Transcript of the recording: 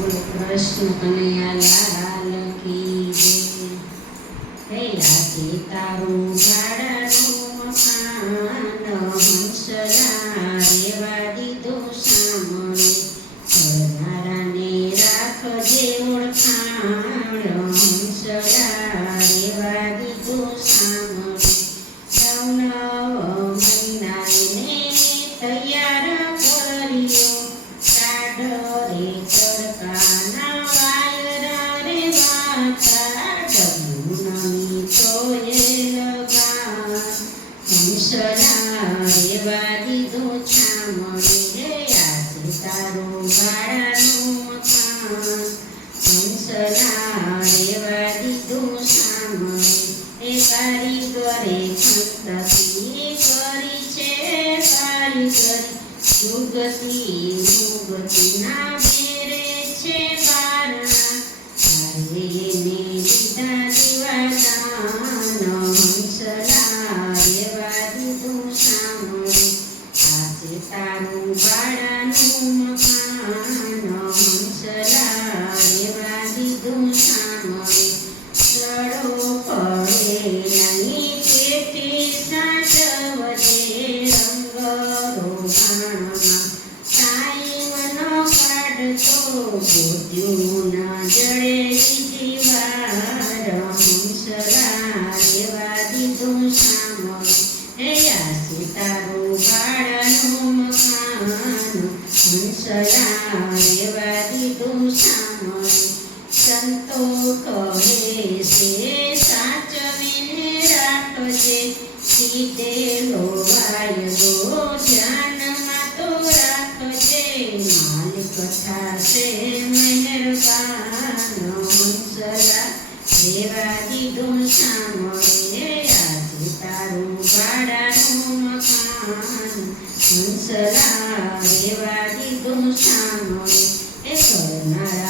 બોલો કૃષ્ણ કનૈયા લાલ કી જય. હે આજે તારું ભાડાનું મકાન હંસલા રેવા દીધું સામણે, કરનારાને રાખજે ઓળખાણ હંસલા રેવા દીધું સામણે. નવ મહિનાને તૈયાર કર્યો, ટાઢરે તડકાના વાયર રે વાતા, ડબલું તોય લગા હંસલા રેવા દીધું છામણે. આજે તારું ભાડાનું મકાન હંસલા રેવા દીધું સામણે. એ કારીગરે ખંતથી કરી છે કારીગરી, યુગતી મુગતીના બેરે છે બારણા, તારે એને દીધા દીવાદાન હંસલા રેવા દીધું સામણે. આજે તારું ભાડાનું મકાન હંસલા રેવા દીધું સામણે. સડો પડે નહીં તેથી સાચવજે, રંગરો ભાણમાં ટાઈમનો કાઢતો, ગોત્યું ના જડે બીજી વાર હંસલા રેવા દીધું સામણે. હે આજે તારું ભાડાનું મકાન હંસલા રેવા દીધું સામણે. સંતો કહે છે સાચવીને રાખજે, કીધેલો વાયદો ધ્યાનમાં તો રાખજે, માલિક થશે મહેરબાન હંસલા રેવા દીધું સામણે. આજે તારું ભાડાનું મકાન હંસલા રેવા દીધું સામણે. એ કરનારા